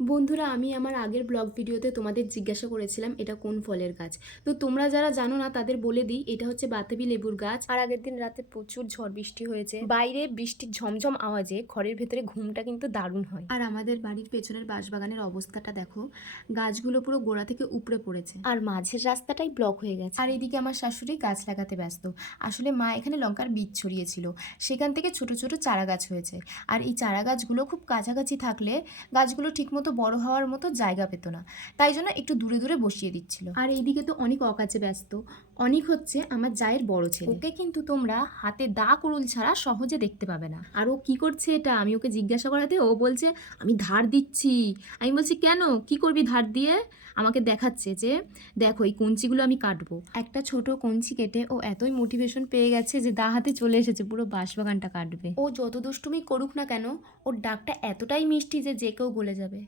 বন্ধুরা, আমি আমার আগের ব্লগ ভিডিওতে তোমাদের জিজ্ঞাসা করেছিলাম এটা কোন ফলের গাছ। তো তোমরা যারা জানো না তাদের বলে দিই, এটা হচ্ছে বাতাবি লেবুর গাছ। আর আগের দিন রাতে প্রচুর ঝড় বৃষ্টি হয়েছে, বাইরে বৃষ্টির ঝমঝম আওয়াজে ঘরের ভেতরে ঘুমটা কিন্তু দারুণ হয়। আর আমাদের বাড়ির পেছনের বাঁশবাগানের অবস্থাটা দেখো, গাছগুলো পুরো গোড়া থেকে উপড়ে পড়েছে আর মাঝের রাস্তাটাই ব্লক হয়ে গেছে। আর এদিকে আমার শাশুড়ি গাছ লাগাতে ব্যস্ত। আসলে মা এখানে লঙ্কার বীজ ছড়িয়েছিল, সেখান থেকে ছোট ছোট চারা গাছ হয়েছে। আর এই চারা গাছগুলো খুব কাছাকাছি থাকলে গাছগুলো ঠিকমতো বড় হওয়ার মতো জায়গা পেত না, তাই জন্য একটু দূরে দূরে বসিয়ে দিচ্ছিল। আর এইদিকে তো অনেক অকাজে ব্যস্ত। অনেক হচ্ছে আমার জায়ের বড় ছেলে, ওকে কিন্তু তোমরা হাতে দা কুড়ুল ছাড়া সহজে দেখতে পাবে না। আর ও কি করছে এটা আমি ওকে জিজ্ঞাসা করাতে ও বলছে আমি ধার দিচ্ছি। আমি বলছি কেন, কি করবি ধার দিয়ে? আমাকে দেখাচ্ছে যে দেখো এই কঞ্চিগুলো আমি কাটবো। একটা ছোট কঞ্চি কেটে ও এতই মোটিভেশন পেয়ে গেছে যে দা হাতে চলে এসেছে পুরো বাঁশবাগানটা কাটবে। ও যত দুষ্টুমি করুক না কেন, ওর ডাকটা এতটাই মিষ্টি যে যে কেউ গলে যাবে।